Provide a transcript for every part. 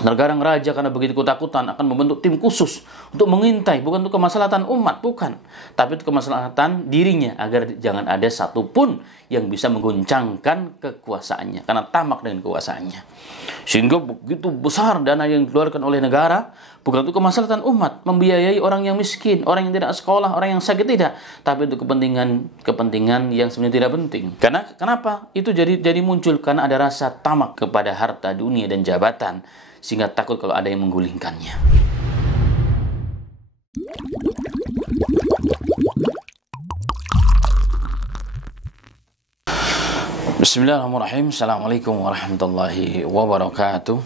Terkadang raja karena begitu ketakutan akan membentuk tim khusus untuk mengintai, bukan untuk kemaslahatan umat, bukan, tapi untuk kemaslahatan dirinya, agar jangan ada satupun yang bisa mengguncangkan kekuasaannya karena tamak dengan kekuasaannya. Sehingga begitu besar dana yang dikeluarkan oleh negara bukan untuk kemaslahatan umat, membiayai orang yang miskin, orang yang tidak sekolah, orang yang sakit, tidak, tapi untuk kepentingan yang sebenarnya tidak penting. Karena kenapa? Itu jadi muncul karena ada rasa tamak kepada harta dunia dan jabatan, sehingga takut kalau ada yang menggulingkannya. Bismillahirrahmanirrahim. Assalamualaikum warahmatullahi wabarakatuh.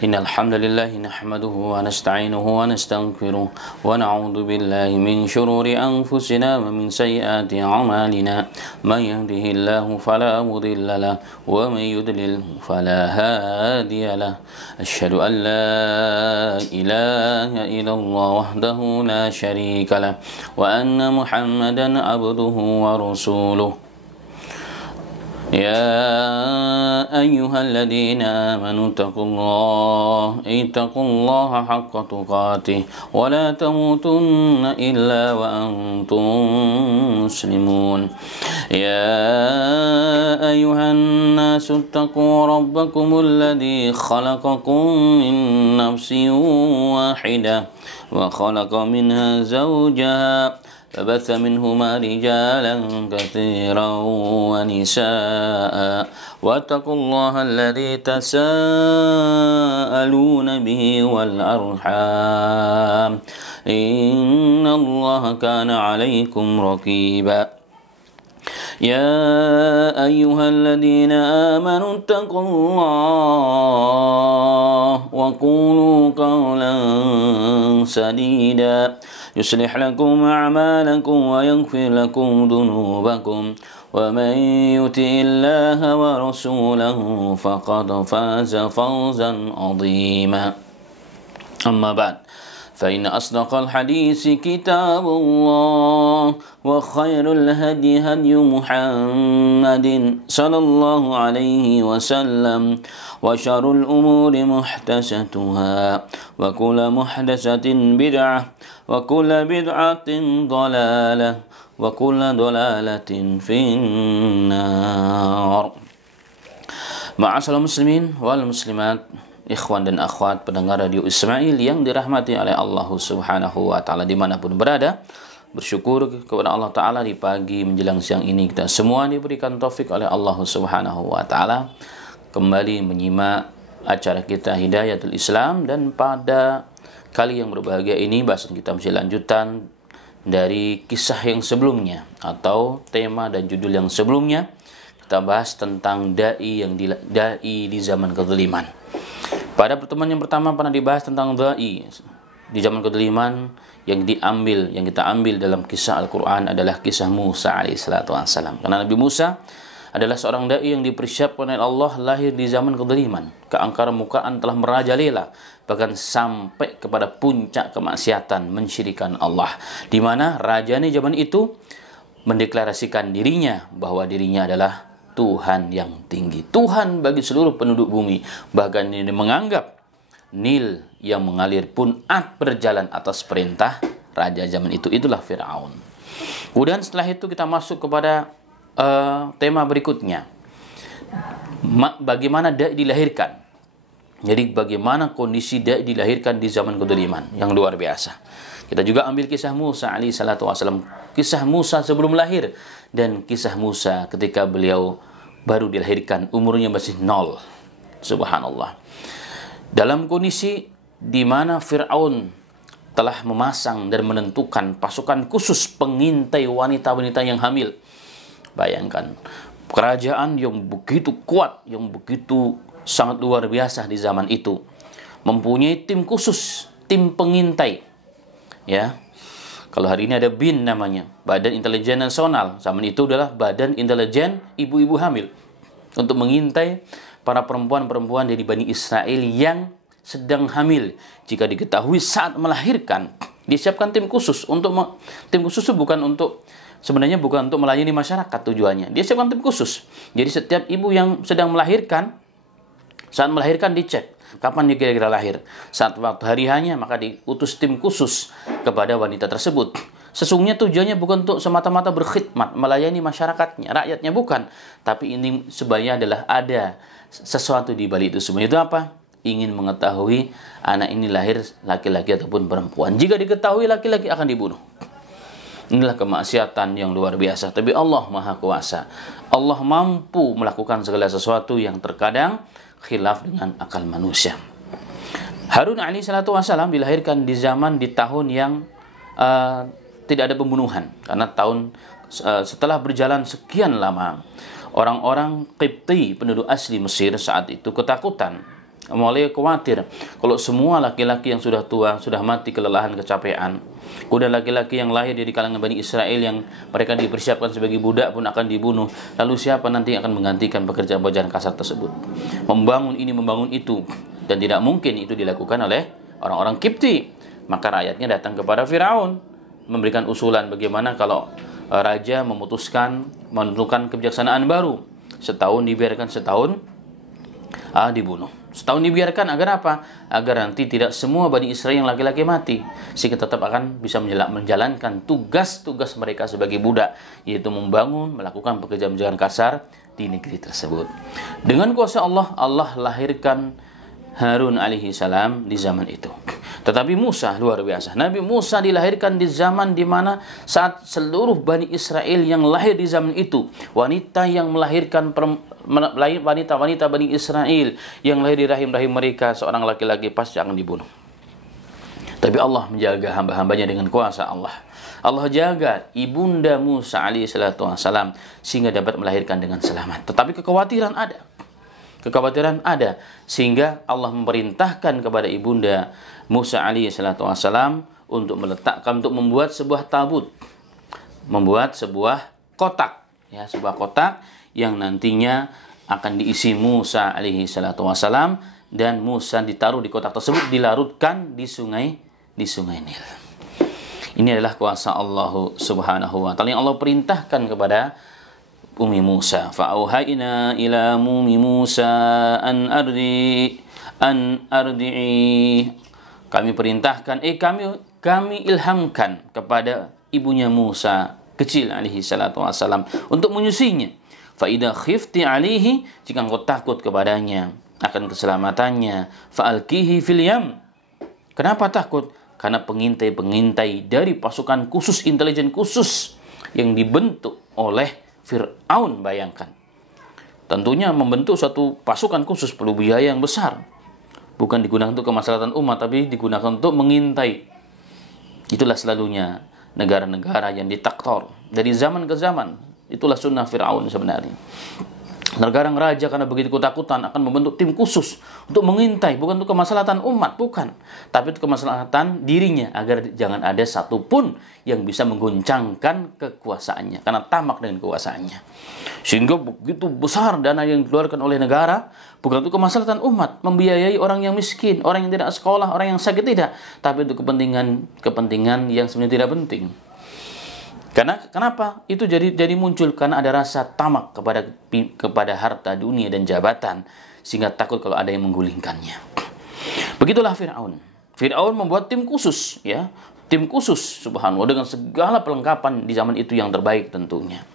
Innal hamdalillah nahmaduhu wa nasta'inuhu wa nastaghfiruh wa na'udzu billahi min shururi anfusina wa min sayyiati a'malina. May yahdihillahu fala mudilla lahu wa may yudlil fala hadiya lahu. Asyhadu an la ilaha illallah wahdahu la syarika lahu wa anna Muhammadan abduhu wa rasuluh. يا أيها الذين آمنوا اتقوا الله حق تقاته ولا تموتن إلا وأنتم مسلمون يا أيها الناس اتقوا ربكم الذي خلقكم من نفس واحدة وخلق منها زوجها فبث منهما رجالا كثيرا ونساء واتقوا الله الذي تساءلون به والأرحام إن الله كان عليكم رقيبا يا أيها الذين آمنوا اتقوا الله وقولوا قولا سديدا يصلح لكم أعمالكم ويغفر لكم ذنوبكم ومن يطع الله ورسوله فقد فاز فوزا عظيما أما بعد فإن أصدق الحديث كتاب الله وخير الهدي هدي محمد صلى الله عليه وسلم وشر الأمور محدثاتها وكل محدثة بدعة وكل بدعة ضلالة وكل ضلالة في النار. Ma'asyiral muslimin wal muslimat, ikhwan dan akhwat pendengar radio Ismail yang dirahmati oleh Allah Subhanahu wa taala dimanapun berada, bersyukur kepada Allah taala di pagi menjelang siang ini kita semua diberikan taufik oleh Allah Subhanahu wa taala kembali menyimak acara kita Hidayatul Islam, dan pada kali yang berbahagia ini bahasan kita masih lanjutan dari kisah yang sebelumnya atau tema dan judul yang sebelumnya. Kita bahas tentang dai di zaman kezaliman. Pada pertemuan yang pertama pernah dibahas tentang dai di zaman kezaliman yang kita ambil dalam kisah Al-Quran adalah kisah Musa alaihissalatu wassalam. Karena Nabi Musa adalah seorang dai yang dipersiapkan oleh Allah lahir di zaman kezaliman. Keangkara-murkaan telah merajalela, bahkan sampai kepada puncak kemaksiatan, mensyirikan Allah, di mana rajanya zaman itu mendeklarasikan dirinya bahwa dirinya adalah Tuhan yang tinggi, Tuhan bagi seluruh penduduk bumi. Bahkan ini menganggap Nil yang mengalir pun berjalan atas perintah raja zaman itu, itulah Fir'aun. Kemudian setelah itu kita masuk kepada tema berikutnya, bagaimana dai dilahirkan. Jadi bagaimana kondisi dai dilahirkan di zaman kezaliman yang luar biasa. Kita juga ambil kisah Musa alaihissalatu wassalam, kisah Musa sebelum lahir dan kisah Musa ketika beliau baru dilahirkan, umurnya masih 0. Subhanallah. Dalam kondisi di mana Fir'aun telah memasang dan menentukan pasukan khusus pengintai wanita-wanita yang hamil. Bayangkan, kerajaan yang begitu kuat, yang begitu sangat luar biasa di zaman itu, mempunyai tim khusus, tim pengintai. Ya, kalau hari ini ada BIN namanya, Badan Intelijen Nasional. Zaman itu adalah Badan Intelijen Ibu-ibu Hamil, untuk mengintai para perempuan-perempuan dari Bani Israel yang sedang hamil. Jika diketahui saat melahirkan, disiapkan tim khusus. Tim khusus itu sebenarnya bukan untuk melayani masyarakat tujuannya. Dia siapkan tim khusus. Jadi setiap ibu yang sedang melahirkan, saat melahirkan dicek, Kapan dia kira-kira lahir? Saat waktu hari hanya, maka diutus tim khusus kepada wanita tersebut. Sesungguhnya tujuannya bukan untuk semata-mata berkhidmat, melayani masyarakatnya, rakyatnya, bukan. Tapi ini sebenarnya adalah ada sesuatu di balik itu semua. Itu apa? Ingin mengetahui anak ini lahir laki-laki ataupun perempuan. Jika diketahui laki-laki, akan dibunuh. Inilah kemaksiatan yang luar biasa. Tapi Allah Maha Kuasa. Allah mampu melakukan segala sesuatu yang terkadang khilaf dengan akal manusia. Harun alaihi salatu wasalam dilahirkan di tahun yang tidak ada pembunuhan. Karena setelah berjalan sekian lama, orang-orang Qibti, penduduk asli Mesir saat itu ketakutan, mulai khawatir kalau semua laki-laki yang sudah tua, sudah mati kelelahan, kecapean, kemudian laki-laki yang lahir dari kalangan Bani Israel yang mereka dipersiapkan sebagai budak pun akan dibunuh. Lalu siapa nanti yang akan menggantikan pekerjaan-pekerjaan kasar tersebut? Membangun ini, membangun itu, dan tidak mungkin itu dilakukan oleh orang-orang Qibti. Maka rakyatnya datang kepada Firaun, memberikan usulan bagaimana kalau raja memutuskan menentukan kebijaksanaan baru. Setahun dibiarkan, setahun dibunuh. Setahun dibiarkan agar apa? Agar nanti tidak semua Bani Israel yang laki-laki mati, sehingga tetap akan bisa menjalankan tugas-tugas mereka sebagai budak, yaitu membangun, melakukan pekerjaan-pekerjaan kasar di negeri tersebut. Dengan kuasa Allah, Allah lahirkan Harun alaihi salam di zaman itu. Tetapi Musa luar biasa. Nabi Musa dilahirkan di zaman di mana saat seluruh Bani Israel yang lahir di zaman itu, wanita yang melahirkan wanita-wanita Bani Israel yang lahir di rahim-rahim mereka, seorang laki-laki pasti akan dibunuh. Tapi Allah menjaga hamba-hambanya dengan kuasa Allah. Allah jaga ibunda Musa alaihissalatu wassalam sehingga dapat melahirkan dengan selamat. Tetapi kekhawatiran ada. Kekhawatiran ada, sehingga Allah memerintahkan kepada ibunda Musa alaihissalatu wassalam untuk membuat sebuah tabut, membuat sebuah kotak, ya, sebuah kotak yang nantinya akan diisi Musa alaihissalatu wassalam, dan Musa ditaruh di kotak tersebut, dilarutkan di sungai Nil. Ini adalah kuasa Allah Subhanahu wa taala yang Allah perintahkan kepada Ummi Musa. Fa'auhayna ila ummi Musa an ardi'i. Kami perintahkan, kami ilhamkan kepada ibunya Musa kecil alaihi salatu wassalam untuk menyusuinya. Fa idza khifti alaihi, jika engkau takut kepadanya akan keselamatannya, fa'alqihi fil yam. Kenapa takut? Karena pengintai-pengintai dari pasukan khusus, intelijen khusus yang dibentuk oleh Fir'aun, bayangkan. Tentunya membentuk suatu pasukan khusus perlu biaya yang besar. Bukan digunakan untuk kemaslahatan umat, tapi digunakan untuk mengintai. Itulah selalunya negara-negara yang ditaktor dari zaman ke zaman. Itulah sunnah Fir'aun sebenarnya. Negara raja karena begitu ketakutan akan membentuk tim khusus untuk mengintai, bukan untuk kemaslahatan umat, bukan, tapi untuk kemaslahatan dirinya, agar jangan ada satupun yang bisa mengguncangkan kekuasaannya karena tamak dengan kekuasaannya. Sehingga begitu besar dana yang dikeluarkan oleh negara bukan untuk kemaslahatan umat, membiayai orang yang miskin, orang yang tidak sekolah, orang yang sakit, tidak, tapi untuk kepentingan yang sebenarnya tidak penting. Kenapa itu jadi muncul? Karena ada rasa tamak kepada harta dunia dan jabatan, sehingga takut kalau ada yang menggulingkannya. Begitulah Fir'aun. Fir'aun membuat tim khusus, ya, tim khusus, subhanallah, dengan segala perlengkapan di zaman itu yang terbaik tentunya.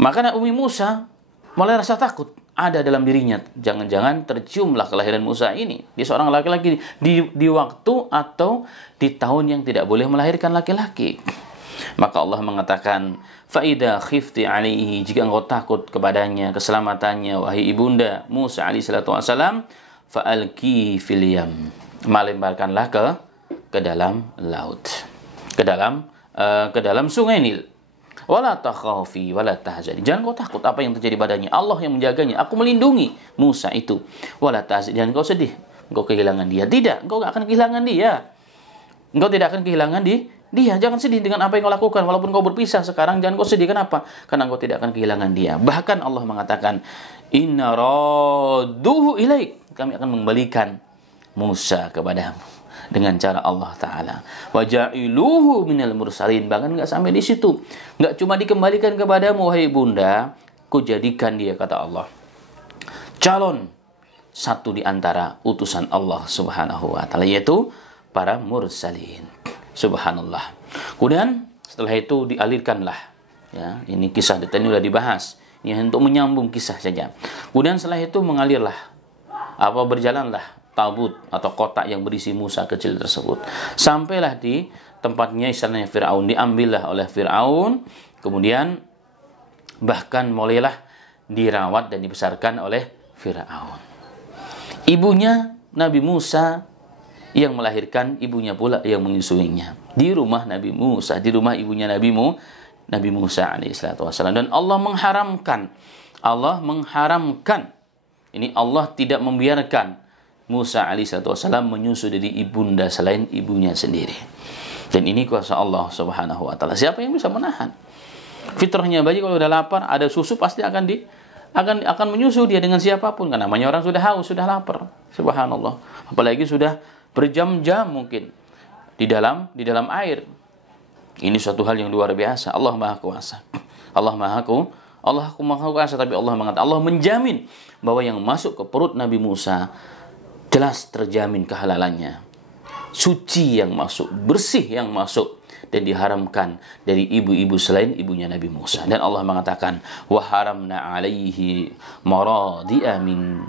Maka Ummi Musa mulai rasa takut ada dalam dirinya. Jangan-jangan terciumlah kelahiran Musa ini. Dia seorang laki-laki di waktu atau di tahun yang tidak boleh melahirkan laki-laki. Maka Allah mengatakan, faida khifti alaihi, jika engkau takut kepadanya, keselamatannya, wahai ibunda Musa alaihissalatu wassalam, fa'alki fil yam, melemparkanlah ke dalam laut, ke dalam sungai Nil. Wala takhafi wala tahzani, jangan kau takut apa yang terjadi padanya, Allah yang menjaganya, aku melindungi Musa itu. Wala tahzani, jangan kau sedih engkau kehilangan dia. Tidak, engkau tidak akan kehilangan dia. Engkau tidak akan kehilangan dia. Jangan sedih dengan apa yang kau lakukan. Walaupun kau berpisah sekarang, jangan kau sedih. Kenapa? Karena engkau tidak akan kehilangan dia. Bahkan Allah mengatakan, inna radduhu ilaik, kami akan mengembalikan Musa kepadamu dengan cara Allah Ta'ala. Wa ja'iluhu minal mursalin. Bahkan nggak sampai di situ. Nggak cuma dikembalikan kepadamu, wahai bunda, ku jadikan dia, kata Allah, calon satu di antara utusan Allah Subhanahu wa taala, yaitu para mursalin. Subhanallah. Kemudian setelah itu dialirkanlah, ya, ini kisah detail ini sudah dibahas. Ini untuk menyambung kisah saja. Kemudian setelah itu mengalirlah, berjalanlah tabut atau kotak yang berisi Musa kecil tersebut. Sampailah di tempatnya istananya Fir'aun. Diambillah oleh Fir'aun. Kemudian bahkan mulailah dirawat dan dibesarkan oleh Fir'aun. Ibunya Nabi Musa yang melahirkan, ibunya pula yang menyusuinya. Di rumah Nabi Musa, di rumah ibunya Nabi Musa alaihissalatu wassalam. Dan Allah mengharamkan. Ini Allah tidak membiarkan Musa alaihissalatu wassalam menyusu dari ibunda selain ibunya sendiri. Dan ini kuasa Allah Subhanahu wa taala. Siapa yang bisa menahan? Fitrahnya bayi kalau udah lapar, ada susu pasti akan menyusu dia dengan siapapun. Karena namanya orang sudah haus, sudah lapar. Subhanallah. Apalagi sudah berjam-jam mungkin di dalam air. Ini suatu hal yang luar biasa. Allah Maha Kuasa. Allah Maha Kuasa, tapi Allah mengatakan, Allah menjamin bahwa yang masuk ke perut Nabi Musa jelas terjamin kehalalannya. Suci yang masuk, bersih yang masuk, dan diharamkan dari ibu-ibu selain ibunya Nabi Musa. Dan Allah mengatakan, wa haramna alaihi maradi'a min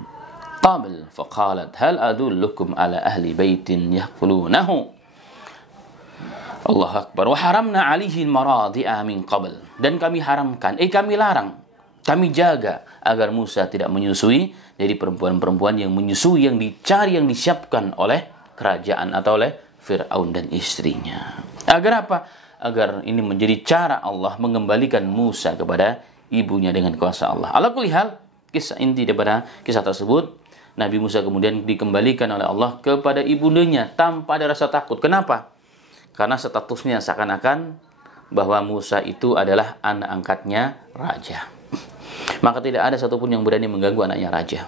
qabl faqalat hal adullukum ala ahli baitin yakfulunahu. Allah Akbar. Wa haramna alaihi maradi'a min qabl. Dan kami haramkan, kami larang, kami jaga agar Musa tidak menyusui dari perempuan-perempuan yang menyusui, yang dicari, yang disiapkan oleh kerajaan atau oleh Fir'aun dan istrinya. Agar apa? Agar ini menjadi cara Allah mengembalikan Musa kepada ibunya dengan kuasa Allah. Ala kulli hal, kisah inti daripada kisah tersebut, Nabi Musa kemudian dikembalikan oleh Allah kepada ibundanya tanpa ada rasa takut. Kenapa? Karena statusnya seakan-akan bahwa Musa itu adalah anak angkatnya raja. Maka tidak ada satupun yang berani mengganggu anaknya raja.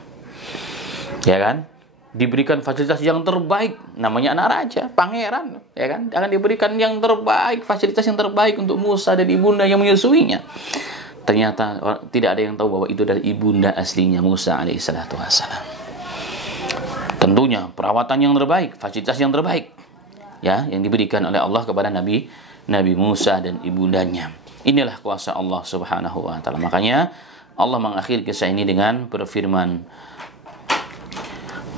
Ya kan? Diberikan fasilitas yang terbaik, namanya anak raja, pangeran, ya kan? Akan diberikan yang terbaik, fasilitas yang terbaik untuk Musa dan ibunda yang menyusuinya. Ternyata tidak ada yang tahu bahwa itu adalah ibunda aslinya Musa alaihissalatu wassalam. Tentunya perawatan yang terbaik, fasilitas yang terbaik, ya, yang diberikan oleh Allah kepada Nabi Musa dan ibundanya. Inilah kuasa Allah Subhanahu wa taala. Makanya Allah mengakhiri kisah ini dengan berfirman,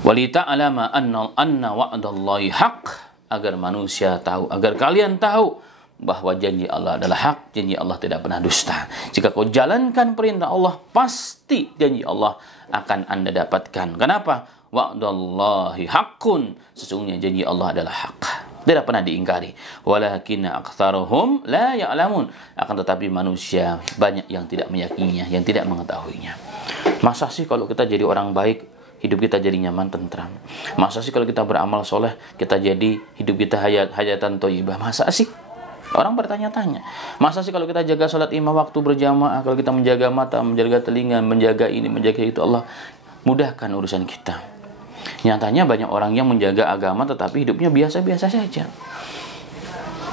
"Walita'lama anna wa'dallahi haq", agar manusia tahu, agar kalian tahu bahwa janji Allah adalah hak, janji Allah tidak pernah dusta. Jika kau jalankan perintah Allah, pasti janji Allah akan Anda dapatkan. Kenapa? Wa'dallahi haqqun, sesungguhnya janji Allah adalah hak, tidak pernah diingkari. Walakinna aktsaruhum la ya'lamun, akan tetapi manusia banyak yang tidak meyakininya, yang tidak mengetahuinya. Masa sih kalau kita jadi orang baik, hidup kita jadi nyaman, tentram? Masa sih kalau kita beramal soleh, kita jadi hidup kita hayatan thayyibah? Masa sih? Orang bertanya-tanya. Masa sih kalau kita jaga sholat 5 waktu berjamaah, kalau kita menjaga mata, menjaga telinga, menjaga ini, menjaga itu, Allah mudahkan urusan kita. Nyatanya banyak orang yang menjaga agama tetapi hidupnya biasa-biasa saja.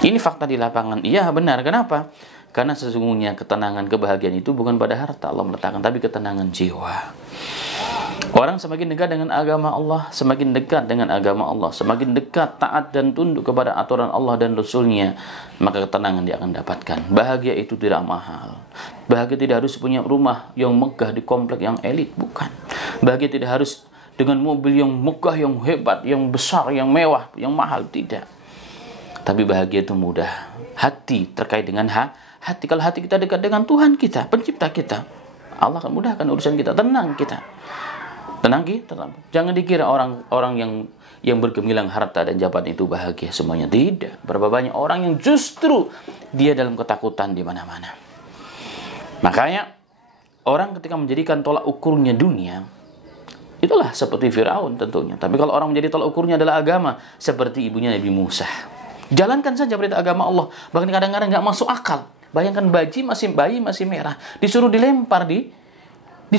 Ini fakta di lapangan. Iya benar. Kenapa? Karena sesungguhnya ketenangan, kebahagiaan itu bukan pada harta Allah meletakkan, tapi ketenangan jiwa. Orang semakin dekat dengan agama Allah, semakin dekat dengan agama Allah, semakin dekat taat dan tunduk kepada aturan Allah dan Rasul-Nya, maka ketenangan dia akan dapatkan. Bahagia itu tidak mahal. Bahagia tidak harus punya rumah yang megah di komplek yang elit, bukan. Bahagia tidak harus dengan mobil yang megah, yang hebat, yang besar, yang mewah, yang mahal, tidak. Tapi bahagia itu mudah. Hati terkait dengan hati. Kalau hati kita dekat dengan Tuhan kita, pencipta kita, Allah akan mudahkan urusan kita, tenang kita. Tenang. Jangan dikira orang yang bergemilang harta dan jabatan itu bahagia semuanya. Tidak. Berapa banyak orang yang justru dia dalam ketakutan di mana-mana. Makanya orang ketika menjadikan tolak ukurnya dunia, itulah seperti Firaun tentunya. Tapi kalau orang menjadi tolak ukurnya adalah agama, seperti ibunya Nabi Musa. Jalankan saja perintah agama Allah. Bahkan kadang-kadang nggak masuk akal. Bayangkan bayi masih merah, disuruh dilempar di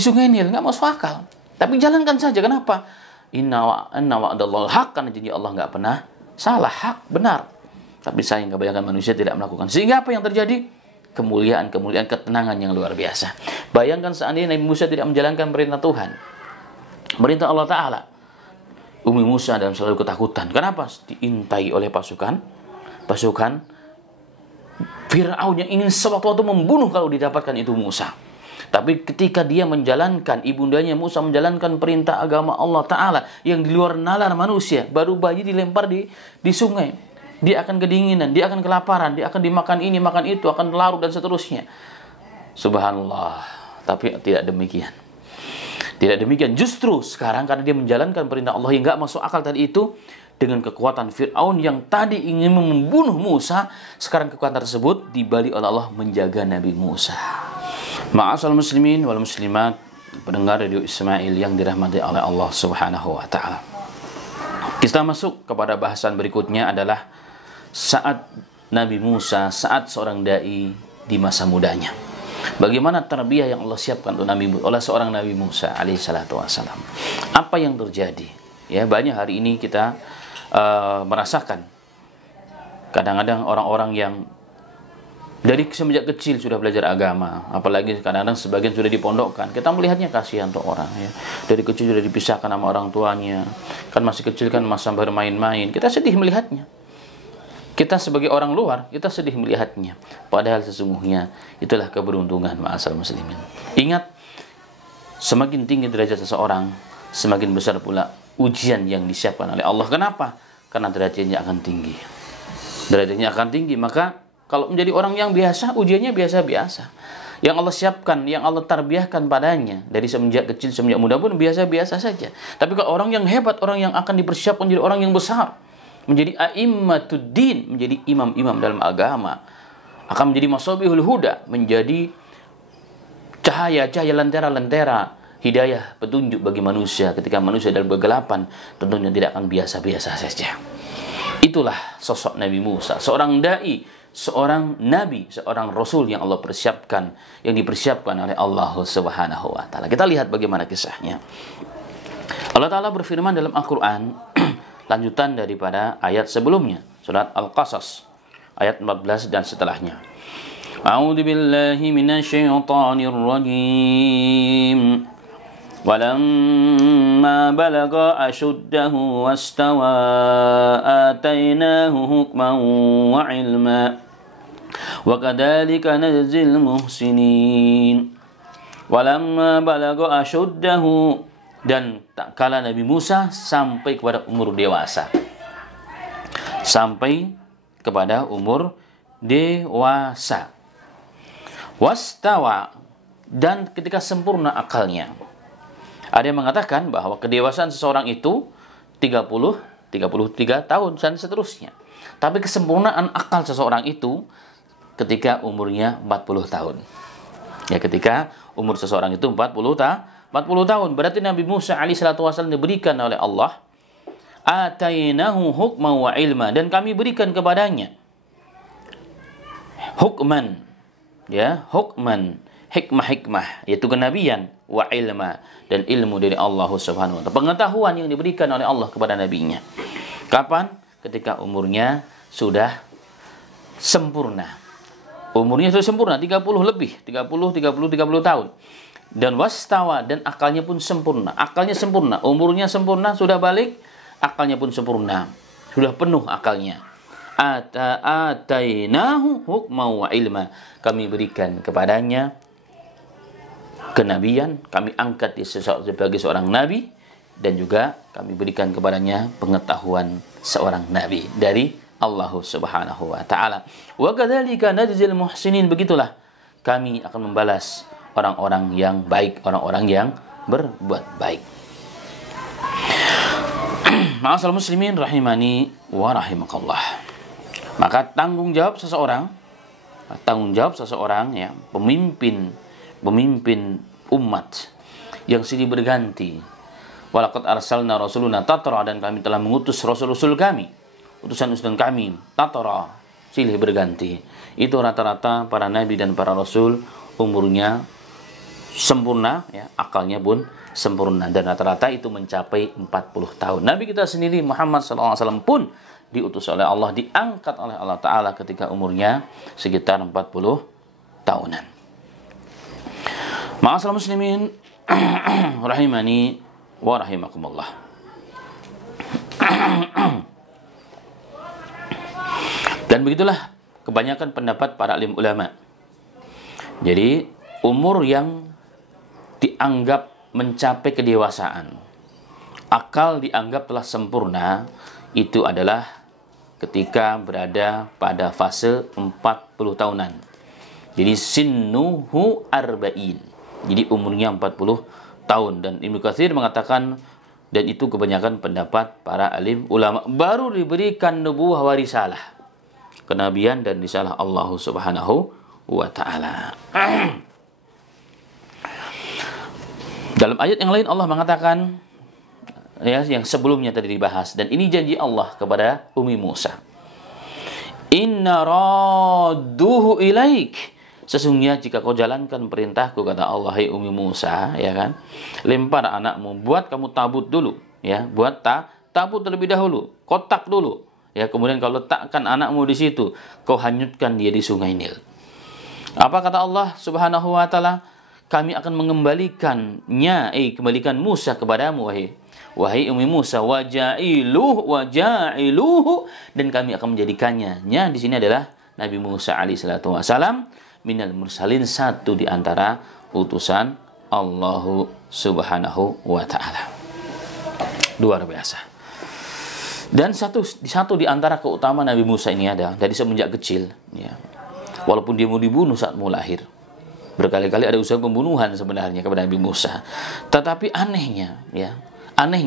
sungai Nil, nggak masuk akal. Tapi jalankan saja. Kenapa? Inna wa'dallahi haq, karena janji Allah nggak pernah salah, hak, benar. Tapi sayang kebanyakan manusia tidak melakukan. Sehingga apa yang terjadi? Kemuliaan, ketenangan yang luar biasa. Bayangkan seandainya Nabi Musa tidak menjalankan perintah Tuhan. Perintah Allah Ta'ala. Umi Musa dalam selalu ketakutan. Kenapa? Diintai oleh pasukan Fir'aun yang ingin sewaktu-waktu membunuh kalau didapatkan itu Musa. Tapi ketika dia menjalankan, ibundanya Musa menjalankan perintah agama Allah Ta'ala yang di luar nalar manusia, baru bayi dilempar di sungai, dia akan kedinginan, dia akan kelaparan, dia akan dimakan ini, makan itu, akan larut dan seterusnya. Subhanallah. Tapi tidak demikian. Tidak demikian. Justru sekarang karena dia menjalankan perintah Allah yang gak masuk akal tadi itu, dengan kekuatan Fir'aun yang tadi ingin membunuh Musa, sekarang kekuatan tersebut dibalik oleh Allah menjaga Nabi Musa. Ma'asal muslimin wal muslimat, pendengar Radio Ismail yang dirahmati oleh Allah Subhanahu wa Ta'ala. Kita masuk kepada bahasan berikutnya adalah saat Nabi Musa, saat seorang dai di masa mudanya. Bagaimana tarbiyah yang Allah siapkan oleh seorang Nabi Musa alaihissalatu wassalam. Apa yang terjadi? Ya, banyak hari ini kita merasakan kadang-kadang orang-orang yang dari semenjak kecil sudah belajar agama, apalagi kadang-kadang sebagian sudah dipondokkan, kita melihatnya kasihan tuh orang ya. Dari kecil sudah dipisahkan sama orang tuanya, kan masih kecil kan masa bermain-main, kita sedih melihatnya. Kita sebagai orang luar, kita sedih melihatnya. Padahal sesungguhnya itulah keberuntungan ma'asal muslimin. Ingat, semakin tinggi derajat seseorang, semakin besar pula ujian yang disiapkan oleh Allah. Kenapa? Karena derajatnya akan tinggi. Derajatnya akan tinggi, maka kalau menjadi orang yang biasa, ujiannya biasa-biasa. Yang Allah siapkan, yang Allah tarbiyahkan padanya dari semenjak kecil, semenjak muda pun biasa-biasa saja. Tapi kalau orang yang hebat, orang yang akan dipersiapkan menjadi orang yang besar, menjadi a'immatuddin, menjadi imam-imam dalam agama, akan menjadi masabihul huda, menjadi cahaya-cahaya lentera-lentera hidayah, petunjuk bagi manusia. Ketika manusia dalam kegelapan, tentunya tidak akan biasa-biasa saja. Itulah sosok Nabi Musa, seorang dai, seorang nabi, seorang rasul yang Allah persiapkan, yang dipersiapkan oleh Allah Subhanahu wa Ta'ala. Kita lihat bagaimana kisahnya. Allah Ta'ala berfirman dalam Al-Quran, lanjutan daripada ayat sebelumnya, surat Al-Qasas ayat 14 dan setelahnya. A'udzu billahi minasyaitonir rajim. Walamma balagha ashuddahu wastawa atainahu hukman wa ilma wa kadzalika najzil muhsinin. Walamma balagha ashuddahu, dan tak kala Nabi Musa sampai kepada umur dewasa. Sampai kepada umur dewasa. Wastawa, dan ketika sempurna akalnya. Ada yang mengatakan bahwa kedewasaan seseorang itu 30, 33 tahun dan seterusnya. Tapi kesempurnaan akal seseorang itu ketika umurnya 40 tahun. Ya, ketika umur seseorang itu 40 tahun. Berarti Nabi Musa alaihissalatu wassalam diberikan oleh Allah atainahu hukma wa ilma, dan kami berikan kepadanya hukman, ya, hukman, hikmah, yaitu kenabian, wa ilma, dan ilmu dari Allah Subhanahu wa Ta'ala, pengetahuan yang diberikan oleh Allah kepada nabinya. Kapan? Ketika umurnya sudah sempurna. Umurnya sudah sempurna, 30 lebih, 30 tahun. Dan wastawa, dan akalnya pun sempurna. Akalnya sempurna, umurnya sempurna, sudah balik, akalnya pun sempurna. Sudah penuh akalnya. Atainahu hukma wa ilma. Kami berikan kepadanya kenabian, kami angkat dia sebagai seorang nabi, dan juga kami berikan kepadanya pengetahuan seorang nabi dari Allah Subhanahu wa Ta'ala. Wa kadzalika najzil muhsinin, begitulah kami akan membalas orang-orang yang baik, orang-orang yang berbuat baik. Ma'asal muslimin rahimani wa rahimakallah. Maka tanggung jawab seseorang ya, pemimpin umat yang silih berganti. Walaqad arsalna rasuluna tatra, dan kami telah mengutus rasul-rasul kami, utusan-utusan kami, tatra, silih berganti. Itu rata-rata para nabi dan para rasul umurnya sempurna, ya, akalnya pun sempurna, dan rata-rata itu mencapai 40 tahun. Nabi kita sendiri Muhammad SAW pun diutus oleh Allah, diangkat oleh Allah Ta'ala ketika umurnya sekitar 40 tahunan. Ma'asal muslimin rahimani wa rahimakumullah. Dan begitulah kebanyakan pendapat para alim ulama. Jadi umur yang dianggap mencapai kedewasaan, akal dianggap telah sempurna, itu adalah ketika berada pada fase 40 tahunan. Jadi sinnuhu arba'in. Jadi umurnya 40 tahun. Dan Ibnu Katsir mengatakan, dan itu kebanyakan pendapat para alim ulama, baru diberikan nubuwah wa risalah, kenabian dan risalah Allah Subhanahu wa ta'ala. Dalam ayat yang lain Allah mengatakan, ya, yang sebelumnya tadi dibahas, dan ini janji Allah kepada Ummi Musa. Inna radduhu ilaik. Sesungguhnya jika kau jalankan perintahku, kata Allah, hai Ummi Musa, ya kan, lempar anakmu, buat kamu tabut dulu, ya, buat tabut terlebih dahulu, kotak dulu, ya, kemudian kalau letakkan anakmu di situ, kau hanyutkan dia di sungai Nil. Apa kata Allah Subhanahu wa ta'ala? Kami akan mengembalikannya, kembalikan Musa kepadamu, wahai Ummi Musa, waja'iluhu, dan kami akan menjadikannya. Nya di sini adalah Nabi Musa alaihissalatu wassalam, minal mursalin, satu di antara utusan Allah Subhanahu wa ta'ala. Luar biasa. Dan satu di antara keutamaan Nabi Musa ini adalah dari semenjak kecil, ya, walaupun dia mau dibunuh saat mau lahir, berkali-kali ada usaha pembunuhan sebenarnya kepada Nabi Musa, tetapi anehnya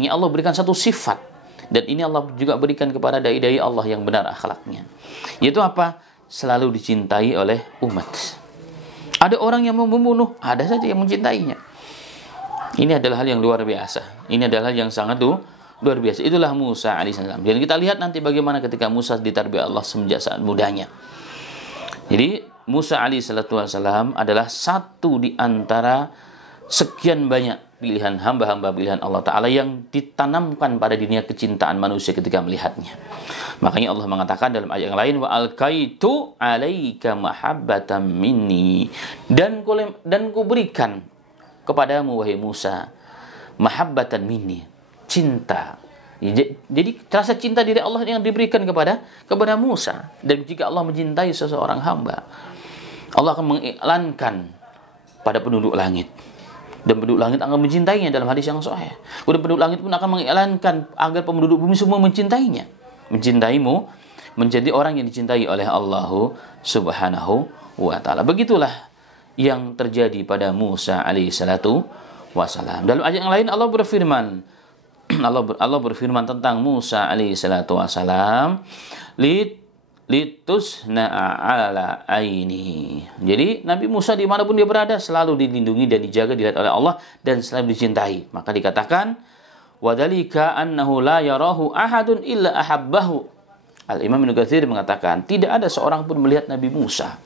Allah berikan satu sifat, dan ini Allah juga berikan kepada dai-dai Allah yang benar akhlaknya, yaitu apa? Selalu dicintai oleh umat. Ada orang yang mau membunuh, ada saja yang mencintainya. Ini adalah hal yang luar biasa. Ini adalah hal yang sangat luar biasa. Itulah Musa alaihissalam. Dan kita lihat nanti bagaimana ketika Musa ditarbiyah Allah semenjak saat mudanya. Jadi Musa alaihissalam adalah satu di antara sekian banyak pilihan hamba-hamba pilihan Allah Ta'ala yang ditanamkan pada dirinya kecintaan manusia ketika melihatnya. Makanya Allah mengatakan dalam ayat yang lain, wa alkaitu alaika mahabbatan minni, dan ku berikan kepadamu wahai Musa mahabbatan minni, cinta. Jadi rasa cinta dari Allah yang diberikan kepada Musa. Dan jika Allah mencintai seseorang hamba, Allah akan mengiklankan pada penduduk langit, dan penduduk langit akan mencintainya dalam hadis yang sahih. Kemudian penduduk langit pun akan mengiklankan agar penduduk bumi semua mencintainya. Mencintaimu menjadi orang yang dicintai oleh Allah Subhanahu wa ta'ala. Begitulah yang terjadi pada Musa alaihissalatu wassalam. Dalam ayat yang lain Allah berfirman, Allah berfirman tentang Musa alaihissalatu wassalam, litusna'a ala aini. Jadi Nabi Musa dimanapun dia berada selalu dilindungi dan dijaga, dilihat oleh Allah, dan selalu dicintai. Maka dikatakan, wadhalika annahu la yarahu ahadun illa ahabbahu. Al-Imam Ibnu Katsir mengatakan, tidak ada seorang pun melihat Nabi Musa,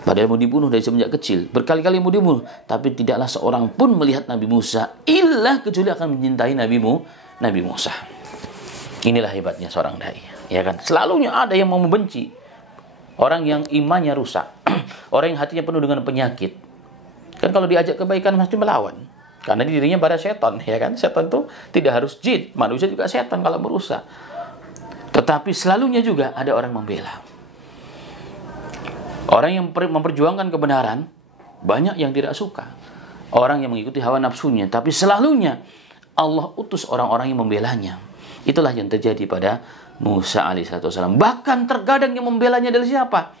padahal mau dibunuh dari semenjak kecil, berkali-kali mau dibunuh, tapi tidaklah seorang pun melihat Nabi Musa illa kecuali akan mencintai Nabi Musa. Inilah hebatnya seorang dai, ya kan? Selalunya ada yang mau membenci, orang yang imannya rusak, orang yang hatinya penuh dengan penyakit. Kan kalau diajak kebaikan pasti melawan, karena dirinya pada setan, ya kan? Setan itu tidak harus jin, manusia juga setan kalau merusak. Tetapi selalunya juga ada orang membela. Orang yang memperjuangkan kebenaran, banyak yang tidak suka. Orang yang mengikuti hawa nafsunya, tapi selalunya Allah utus orang-orang yang membelanya. Itulah yang terjadi pada Musa alaihissalam. Bahkan terkadang yang membelanya adalah siapa?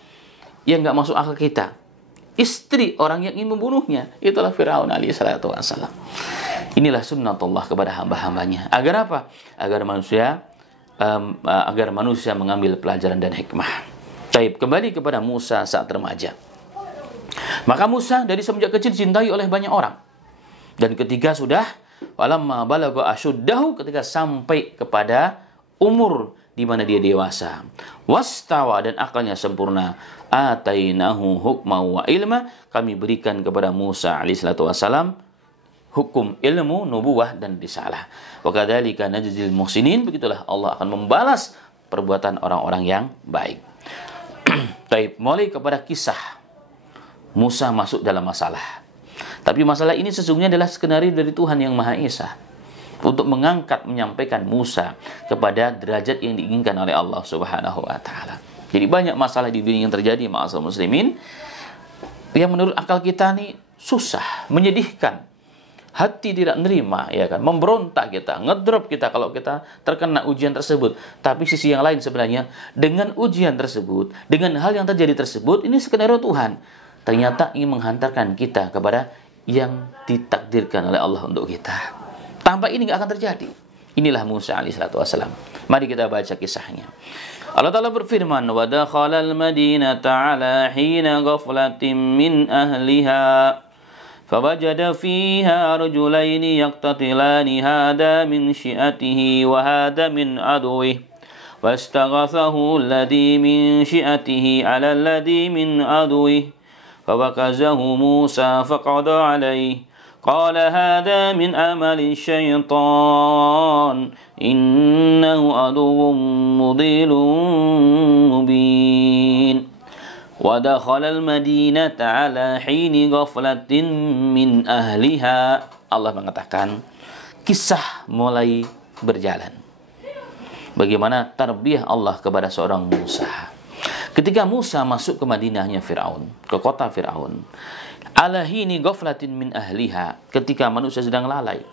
Yang nggak masuk akal kita. Istri orang yang ingin membunuhnya. Itulah Firaun alaihissalam. Inilah sunnatullah kepada hamba-hambanya. Agar apa? Agar manusia mengambil pelajaran dan hikmah. Baik, kembali kepada Musa saat remaja. Maka Musa dari semenjak kecil dicintai oleh banyak orang. Dan ketika sudah walamma balagha asyuddahu, ketika sampai kepada umur di mana dia dewasa, wastawa, dan akalnya sempurna, atainahu hukma wa ilma, kami berikan kepada Musa alaihissalatu wassalam hukum, ilmu, nubuwah, dan risalah. Wa kadzalika najzil muhsinin, begitulah Allah akan membalas perbuatan orang-orang yang baik. Baik, mulai kepada kisah Musa masuk dalam masalah. Tapi masalah ini sesungguhnya adalah skenario dari Tuhan yang Maha Esa. untuk mengangkat, menyampaikan Musa kepada derajat yang diinginkan oleh Allah Subhanahu wa taala. Jadi banyak masalah di dunia yang terjadi, ma'asal muslimin, yang menurut akal kita nih susah, menyedihkan. Hati tidak nerima, ya kan, memberontak kita, ngedrop kita kalau kita terkena ujian tersebut. Tapi sisi yang lain sebenarnya, dengan ujian tersebut, dengan hal yang terjadi tersebut, ini skenario Tuhan ternyata ingin menghantarkan kita kepada yang ditakdirkan oleh Allah untuk kita. Tanpa ini nggak akan terjadi. Inilah Musa alaihissalam. Mari kita baca kisahnya. Allah Ta'ala berfirman, wa dakhalal madinata ala hina ghaflatin min ahliha فوجد فيها رجلين يقتتلان هذا من شيئته وهذا من عدوه واستغاثه الذي من شيئته على الذي من عدوه فوكزه موسى فقضى عليه قال هذا من عمل الشيطان إنه عدو مضل مبين وَدَخَلَ الْمَدِينَةَ عَلَى حِينِ غَفْلَةٍ مِنْ أَهْلِهَا. Allah mengatakan kisah mulai berjalan. Bagaimana tarbiyah Allah kepada seorang Musa. Ketika Musa masuk ke Madinahnya Fir'aun, ke kota Fir'aun, ala hini ghaflatin min ahliha, ketika manusia sedang lalai.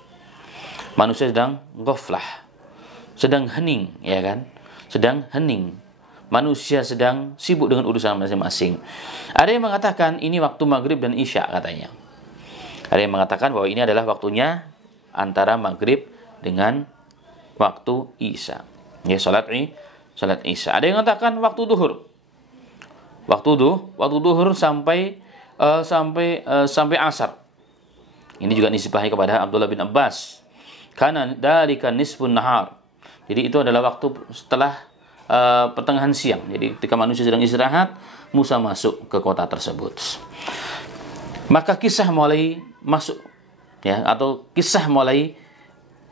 Manusia sedang ghaflah, sedang hening, ya kan? Sedang hening. Manusia sedang sibuk dengan urusan masing-masing. Ada yang mengatakan ini waktu maghrib dan isya katanya. Ada yang mengatakan bahwa ini adalah waktunya antara maghrib dengan waktu isya. Ya, salat isya. Ada yang mengatakan waktu duhur. Waktu duhur sampai asar. Ini juga nisbahi kepada Abdullah bin Abbas. Karena dalika nisfun nahar. Jadi itu adalah waktu setelah pertengahan siang. Jadi ketika manusia sedang istirahat, Musa masuk ke kota tersebut. Maka kisah mulai masuk, ya, atau kisah mulai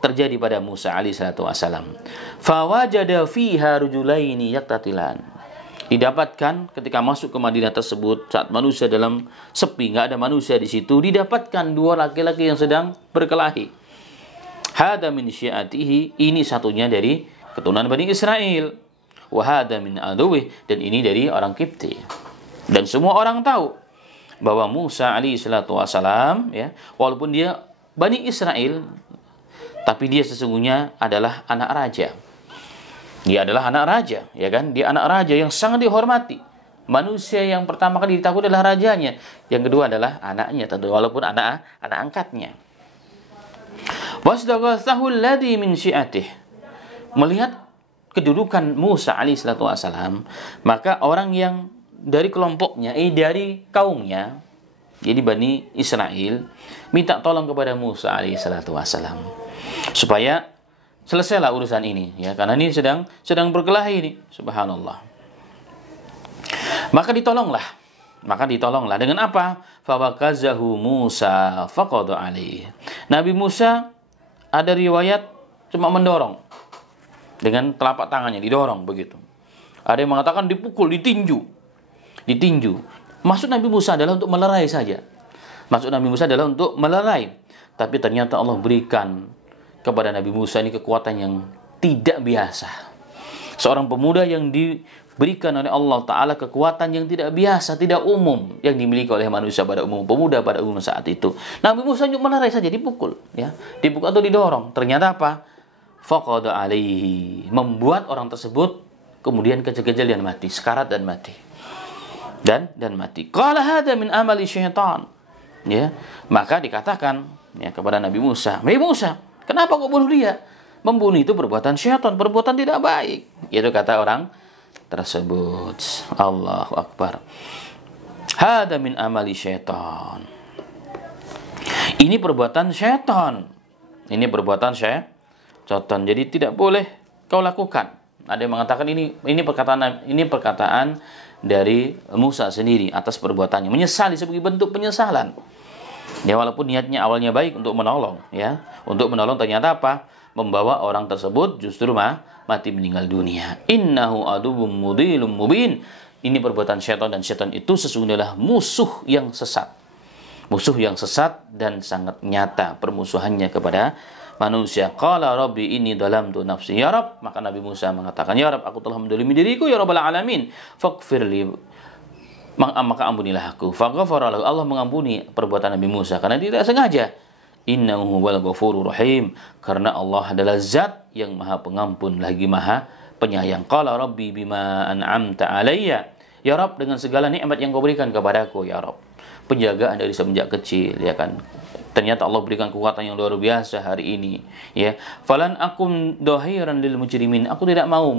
terjadi pada Musa alaihissalam. Fawajada fiha rujulaini yaqtatilan. Didapatkan ketika masuk ke Madinah tersebut, saat manusia dalam sepi, nggak ada manusia di situ, didapatkan dua laki-laki yang sedang berkelahi. Hada min syi'atihi, ini satunya dari keturunan Bani Israel. Wahada min aduwih, dan ini dari orang Kipti. Dan semua orang tahu bahwa Musa alaihissalam, ya, walaupun dia Bani Israel, tapi dia sesungguhnya adalah anak raja. Dia adalah anak raja, ya kan? Dia anak raja yang sangat dihormati. Manusia yang pertama kali ditakut adalah rajanya, yang kedua adalah anaknya, tentu walaupun anak angkatnya. Wasdaghathahu alladhi min syi'atih. Melihat kedudukan Musa alaihissalam, maka orang yang dari kelompoknya, dari kaumnya, jadi Bani Israel, minta tolong kepada Musa alaihissalam supaya selesailah urusan ini, ya, karena ini sedang berkelahi ini, subhanallah. Maka ditolonglah dengan apa? Fawakazahu Musa faqada alaihi. Nabi Musa ada riwayat cuma mendorong dengan telapak tangannya, didorong begitu. Ada yang mengatakan dipukul, ditinju. Maksud Nabi Musa adalah untuk melerai saja. Tapi ternyata Allah berikan kepada Nabi Musa ini kekuatan yang tidak biasa. Seorang pemuda yang diberikan oleh Allah Ta'ala kekuatan yang tidak biasa, tidak umum, yang dimiliki oleh manusia pada umum, pemuda pada umum saat itu. Nabi Musa hanya melerai saja, dipukul, ya, dipukul atau didorong. Ternyata apa? Faqada alaihi, membuat orang tersebut kemudian kejel-kejel dan mati, sekarat dan mati. Dan mati. Qala hadza min amali syaitan. Ya, maka dikatakan, ya, kepada Nabi Musa, "Hei Musa, kenapa kau bunuh dia? Membunuh itu perbuatan syaitan, perbuatan tidak baik." Itu kata orang tersebut. Allahu Akbar. Hadza min amali syaitan. Ini perbuatan syaitan. Jadi tidak boleh kau lakukan. Ada yang mengatakan ini perkataan dari Musa sendiri atas perbuatannya, menyesali sebagai bentuk penyesalan. Ya, walaupun niatnya awalnya baik untuk menolong, ya, ternyata apa? Membawa orang tersebut justru mati meninggal dunia. Innahu aduwwum mudilum mubin. Ini perbuatan syaitan, dan syaitan itu sesungguhnya adalah musuh yang sesat dan sangat nyata permusuhannya kepada manusia. Qala rabbi inni dalamtu nafsi. Ya Rabb, maka Nabi Musa mengatakan, ya Rabb, aku telah mendolimi diriku, ya Rabbal alamin. Faghfirli, maka ampunilah aku. Faghfara lahu, Allah mengampuni perbuatan Nabi Musa karena dia tidak sengaja. Innahu huwal ghafurur rahim, karena Allah adalah zat yang maha pengampun lagi maha penyayang. Qala rabbi bima an'amta alayya. Ya Rabb, dengan segala nikmat yang kau berikan kepadaku, ya Rabb. Penjagaan dari semenjak kecil, ya kan. Ternyata Allah berikan kekuatan yang luar biasa hari ini, ya. Falan akum dhahiran lil mujrimin. Aku tidak mau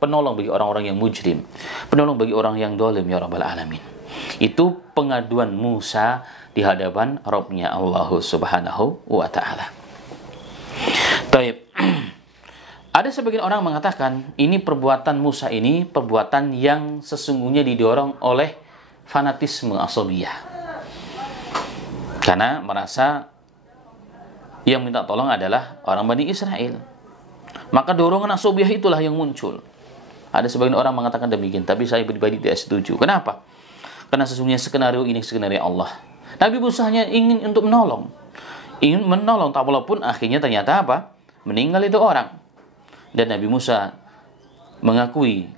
penolong bagi orang-orang yang mujrim, penolong bagi orang yang dolim, ya Rabbal alamin. Itu pengaduan Musa di hadapan Rabbnya Allah Subhanahu wa taala. Baik. Ada sebagian orang mengatakan ini perbuatan Musa ini perbuatan yang sesungguhnya didorong oleh fanatisme asabiyah. Karena merasa yang minta tolong adalah orang Bani Israel. Maka dorongan asabiyah itulah yang muncul. Ada sebagian orang mengatakan demikian, tapi saya pribadi tidak setuju. Kenapa? Karena sesungguhnya skenario ini skenario Allah. Nabi Musa hanya ingin untuk menolong. Ingin menolong, tak walaupun akhirnya ternyata apa? Meninggal itu orang. Dan Nabi Musa mengakui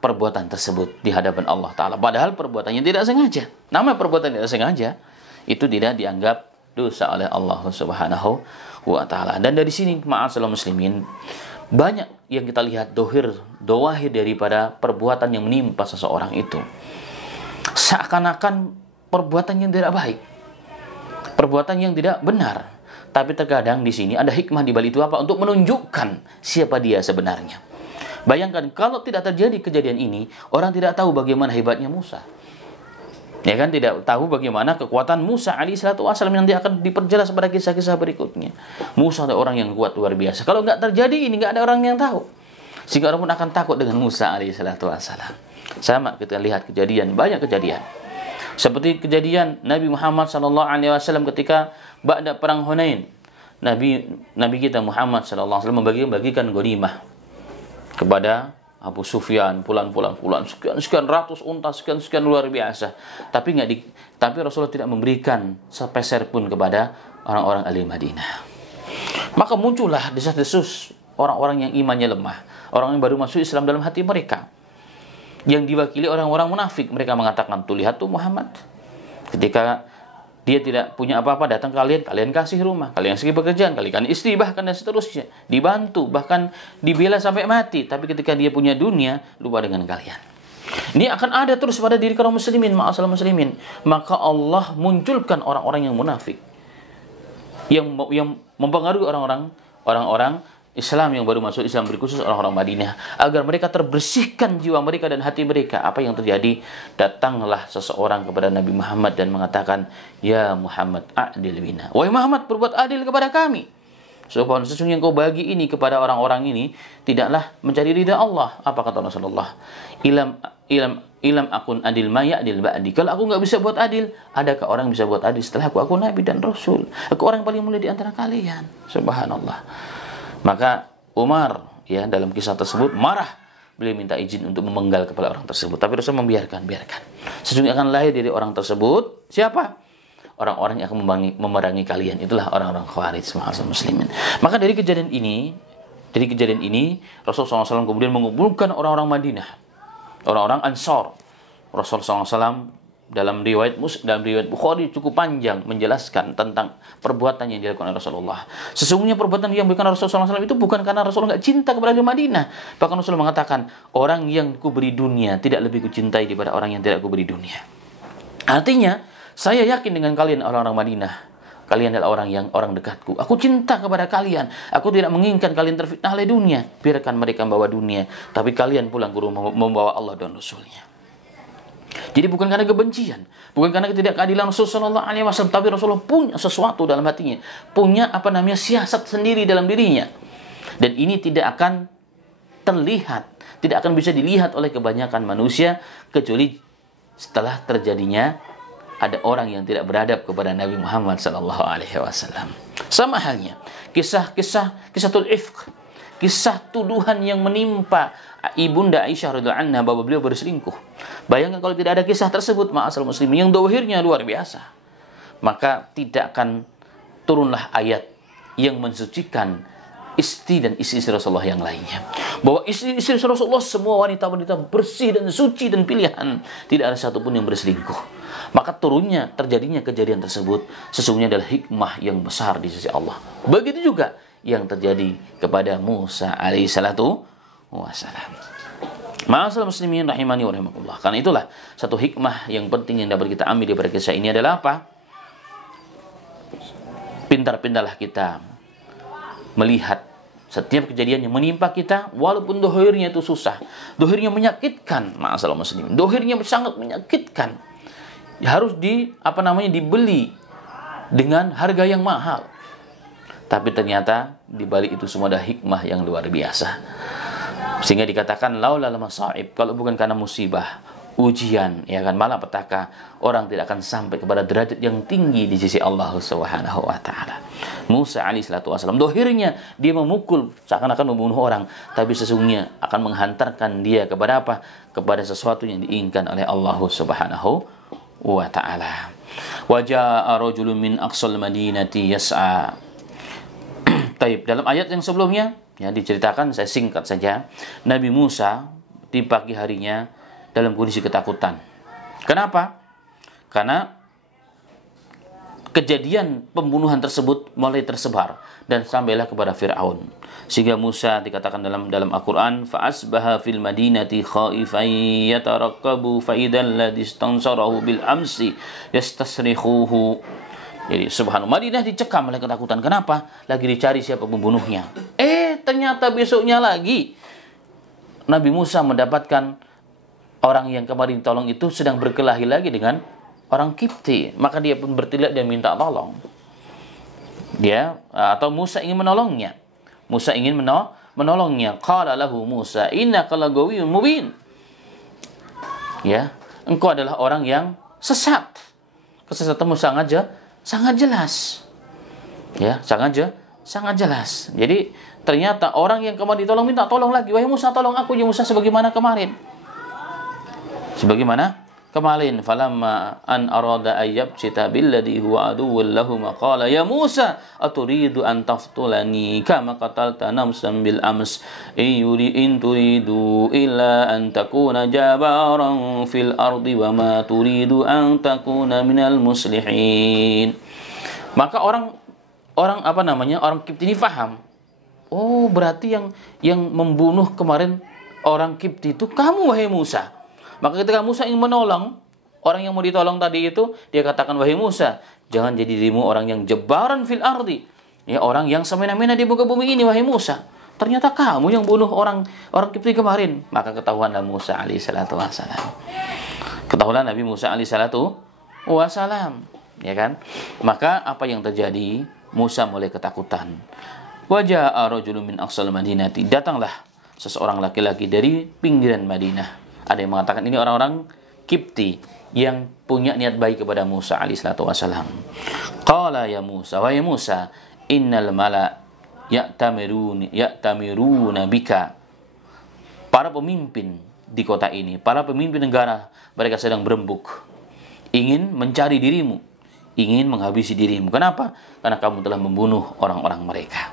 perbuatan tersebut di hadapan Allah Ta'ala. Padahal perbuatannya tidak sengaja. Namanya perbuatan tidak sengaja, itu tidak dianggap dosa oleh Allah Subhanahu wa Ta'ala. Dan dari sini, ma'asyiral muslimin, banyak yang kita lihat dohir daripada perbuatan yang menimpa seseorang itu. Seakan-akan perbuatan yang tidak baik, perbuatan yang tidak benar. Tapi terkadang di sini ada hikmah di balik itu apa? Untuk menunjukkan siapa dia sebenarnya. Bayangkan kalau tidak terjadi kejadian ini, orang tidak tahu bagaimana hebatnya Musa. Ya kan, tidak tahu bagaimana kekuatan Musa alaihissalatu wassalam yang dia akan diperjelas pada kisah-kisah berikutnya. Musa adalah orang yang kuat luar biasa. Kalau nggak terjadi ini, nggak ada orang yang tahu. Sehingga orang pun akan takut dengan Musa alaihissalatu wassalam. Sama kita lihat kejadian, banyak kejadian. Seperti kejadian Nabi Muhammad SAW ketika ba'da perang Hunain. Nabi kita Muhammad SAW membagikan ghanimah kepada Abu Sufyan, pulan, sekian ratus unta, sekian luar biasa. Tapi Rasulullah tidak memberikan sepeser pun kepada orang-orang ahli Madinah. Maka muncullah desas-desus orang-orang yang imannya lemah, orang yang baru masuk Islam dalam hati mereka, yang diwakili orang-orang munafik. Mereka mengatakan, tuh lihat tuh Muhammad, ketika dia tidak punya apa-apa datang ke kalian kasih rumah, kalian kasih pekerjaan, kalian istri, bahkan dan seterusnya, dibantu, bahkan dibela sampai mati. Tapi ketika dia punya dunia, lupa dengan kalian. Ini akan ada terus pada diri kaum muslimin, ma'asyiral muslimin. Maka Allah munculkan orang-orang yang munafik, yang mempengaruhi orang-orang Islam yang baru masuk Islam, berkhusus orang-orang Madinah, agar mereka terbersihkan jiwa mereka dan hati mereka. Apa yang terjadi? Datanglah seseorang kepada Nabi Muhammad dan mengatakan, ya Muhammad, a'dil bina. Wahai Muhammad, berbuat adil kepada kami. Sesungguhnya yang kau bagi ini kepada orang-orang ini tidaklah mencari ridha Allah. Apa kata Rasulullah? Ilam akun adil maya adil ba'di. Kalau aku nggak bisa buat adil, adakah orang yang bisa buat adil setelah aku? Aku Nabi dan Rasul. Aku orang yang paling mulia di antara kalian. Subhanallah. Maka Umar, ya, dalam kisah tersebut marah. Beliau minta izin untuk memenggal kepala orang tersebut. Tapi Rasul biarkan. Sesungguhnya akan lahir dari orang tersebut siapa? Orang-orang yang akan memerangi kalian. Itulah orang-orang Khawarij, ma'asyiral muslimin. Maka dari kejadian ini Rasulullah SAW kemudian mengumpulkan orang-orang Madinah, orang-orang Ansor. Rasulullah SAW dalam riwayat Bukhari cukup panjang menjelaskan tentang perbuatan yang dilakukan oleh Rasulullah. Sesungguhnya perbuatan yang dilakukan Rasulullah SAW itu bukan karena Rasulullah nggak cinta kepada Madinah. Bahkan Rasulullah mengatakan, orang yang kuberi dunia tidak lebih kucintai daripada orang yang tidak kuberi dunia. Artinya, saya yakin dengan kalian orang-orang Madinah. Kalian adalah orang dekatku. Aku cinta kepada kalian. Aku tidak menginginkan kalian terfitnah oleh dunia. Biarkan mereka membawa dunia, tapi kalian pulang ke rumah membawa Allah dan Rasulnya. Jadi bukan karena kebencian, bukan karena ketidakadilan Rasulullah SAW, tapi Rasulullah punya sesuatu dalam hatinya, punya siasat sendiri dalam dirinya. Dan ini tidak akan terlihat, tidak akan bisa dilihat oleh kebanyakan manusia, kecuali setelah terjadinya ada orang yang tidak beradab kepada Nabi Muhammad SAW. Sama halnya kisah ifk, kisah tuduhan yang menimpa Ibunda Aisyah radhiyallahu anha bahwa beliau berselingkuh. Bayangkan kalau tidak ada kisah tersebut, ma'asyiral muslimin, yang dohirnya luar biasa, maka tidak akan turunlah ayat yang mensucikan istri dan istri Rasulullah yang lainnya. Bahwa istri Rasulullah semua wanita-wanita bersih dan suci dan pilihan. Tidak ada satupun yang berselingkuh. Maka terjadinya kejadian tersebut sesungguhnya adalah hikmah yang besar di sisi Allah. Begitu juga yang terjadi kepada Musa alaihissalatu wassalam. Ma'asyiral muslimin rahimani wa rahimakumullah. Karena itulah satu hikmah yang penting yang dapat kita ambil dari kisah ini adalah apa? Pintar-pintarlah kita melihat setiap kejadian yang menimpa kita, walaupun dohirnya itu susah, dohirnya menyakitkan, ma'asyiral muslimin, dohirnya sangat menyakitkan, harus dibeli dengan harga yang mahal. Tapi ternyata di balik itu semua ada hikmah yang luar biasa. Sehingga dikatakan laulal masaib, kalau bukan karena musibah, ujian, ya kan, malapetaka, orang tidak akan sampai kepada derajat yang tinggi di sisi Allah Subhanahu wa taala. Musa alaihissalatu wassalam, dohirnya dia memukul seakan-akan membunuh orang, tapi sesungguhnya akan menghantarkan dia kepada apa? Kepada sesuatu yang diinginkan oleh Allah Subhanahu wa ta'ala. Wa jaa'a rajulun min aqsal madinati yas'a. Taib, dalam ayat yang sebelumnya ya diceritakan, saya singkat saja, Nabi Musa di pagi harinya dalam kondisi ketakutan. Kenapa? Karena kejadian pembunuhan tersebut mulai tersebar dan sampailah kepada Fir'aun. Sehingga Musa dikatakan dalam Al-Quran, فَأَصْبَحَ فِي الْمَدِينَةِ خَائِفًا يَتَرَقَّبُ فَإِذَا الَّذِي اسْتَنصَرَهُ بِالْأَمْسِ يَسْتَصْرِخُهُ. Jadi subhanallah, Madinah dicekam oleh ketakutan. Kenapa? Lagi dicari siapa pembunuhnya. Ternyata besoknya lagi Nabi Musa mendapatkan orang yang kemarin tolong itu sedang berkelahi lagi dengan orang Kipti. Maka dia pun bertindak dan minta tolong. Atau Musa ingin menolongnya. Musa ingin menolongnya. Qala lahu Musa, innaka lagawiyyun mubin. Ya, engkau adalah orang yang sesat. Kesesatanmu sangat jelas. Ya, sangat jelas. Jadi ternyata orang yang kemarin ditolong minta tolong lagi. Wahai Musa, tolong aku ya Musa sebagaimana kemarin. Falamma an arada ayyabchita billadhi huwa aduwwun lahum qala ya Musa aturidu an taftulani kama qatalta nafsan bil ams in turidu illa an takuna jabaran fil ardi wa ma turidu an takuna minal muslihin. Maka orang Kipti ini paham. Oh, berarti yang membunuh kemarin orang Kipti itu kamu wahai Musa. Maka ketika Musa ingin menolong orang yang mau ditolong tadi itu, dia katakan, wahai Musa, jangan jadi dirimu orang yang jebaran fil ardi. Ya, orang yang semena-mena di muka bumi ini, wahai Musa. Ternyata kamu yang bunuh orang Kipti kemarin. Maka ketahuanlah Musa alaihissalatu wassalam. Ketahuanlah Nabi Musa alaihissalatu wassalam. Ya kan? Maka apa yang terjadi? Musa mulai ketakutan. Wa jaa'a rajulun min aqsal madinati. Datanglah seseorang laki-laki dari pinggiran Madinah. Ada yang mengatakan ini orang-orang Kipti yang punya niat baik kepada Musa alaihissalatu wassalam. Qala ya Musa, wahai Musa, innal mala ya'tamiruna bika. Para pemimpin di kota ini, para pemimpin negara, mereka sedang berembuk, ingin mencari dirimu, ingin menghabisi dirimu. Kenapa? Karena kamu telah membunuh orang-orang mereka.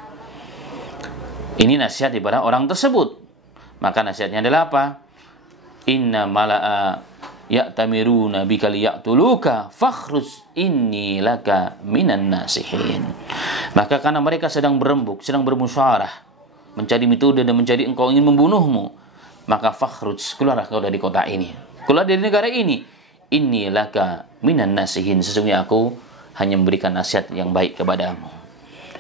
Ini nasihat kepada orang tersebut. Maka nasihatnya adalah apa? Inna mala'a ya'tamiruna bika liyaqtuluka fakhruj inni laka minan nasihin. Maka karena mereka sedang berembuk, sedang bermusyawarah, mencari metode dan mencari engkau ingin membunuhmu, maka fakhruj, keluarlah kau dari kota ini, keluar dari negara ini. Inni laka minan nasihin, sesungguhnya aku hanya memberikan nasihat yang baik kepadamu.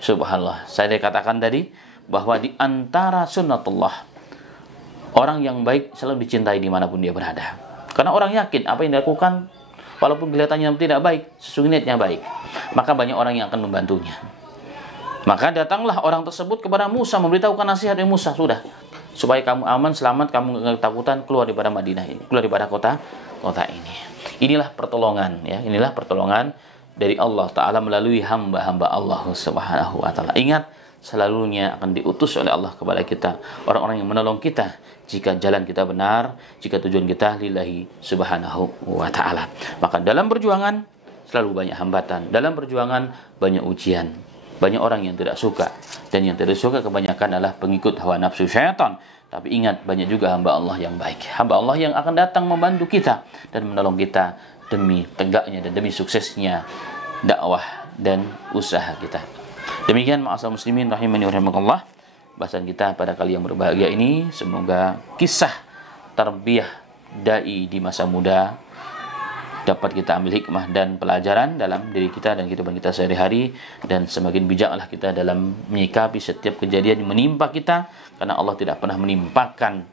Subhanallah, saya katakan tadi bahwa di antara sunnatullah, orang yang baik selalu dicintai dimanapun dia berada. Karena orang yakin apa yang dilakukan, walaupun kelihatannya tidak baik, sesungguhnya niatnya baik. Maka banyak orang yang akan membantunya. Maka datanglah orang tersebut kepada Musa, memberitahukan nasihat dari Musa, sudah, supaya kamu aman, selamat, kamu nggak ketakutan, keluar daripada Madinah ini, keluar daripada kota ini. Inilah pertolongan, ya. Inilah pertolongan dari Allah Ta'ala melalui hamba-hamba Allah Subhanahu wa Ta'ala. Ingat, selalunya akan diutus oleh Allah kepada kita orang-orang yang menolong kita jika jalan kita benar, jika tujuan kita lillahi subhanahu wa ta'ala. Maka dalam perjuangan selalu banyak hambatan, dalam perjuangan banyak ujian. banyak orang yang tidak suka, dan yang tidak suka kebanyakan adalah pengikut hawa nafsu syaitan. Tapi ingat, banyak juga hamba Allah yang baik, hamba Allah yang akan datang membantu kita dan menolong kita demi tegaknya dan demi suksesnya dakwah dan usaha kita. Demikian ma'asyiral muslimin rahimani wa rahimakumullah, bahasan kita pada kali yang berbahagia ini. Semoga kisah tarbiyah dai di masa muda dapat kita ambil hikmah dan pelajaran dalam diri kita dan kehidupan kita sehari-hari, dan semakin bijaklah kita dalam menyikapi setiap kejadian yang menimpa kita, karena Allah tidak pernah menimpakan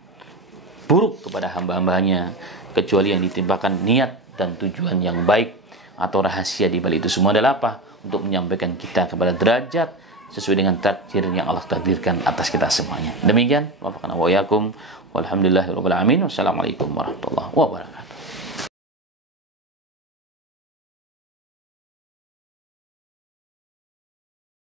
buruk kepada hamba-hambanya kecuali yang ditimpakan niat dan tujuan yang baik, atau rahasia di balik itu semua adalah apa? Untuk menyampaikan kita kepada derajat sesuai dengan takdir yang Allah takdirkan atas kita semuanya. Demikian, wafaqana wa iyyakum walhamdulillahirabbil alamin. Wassalamualaikum warahmatullahi wabarakatuh.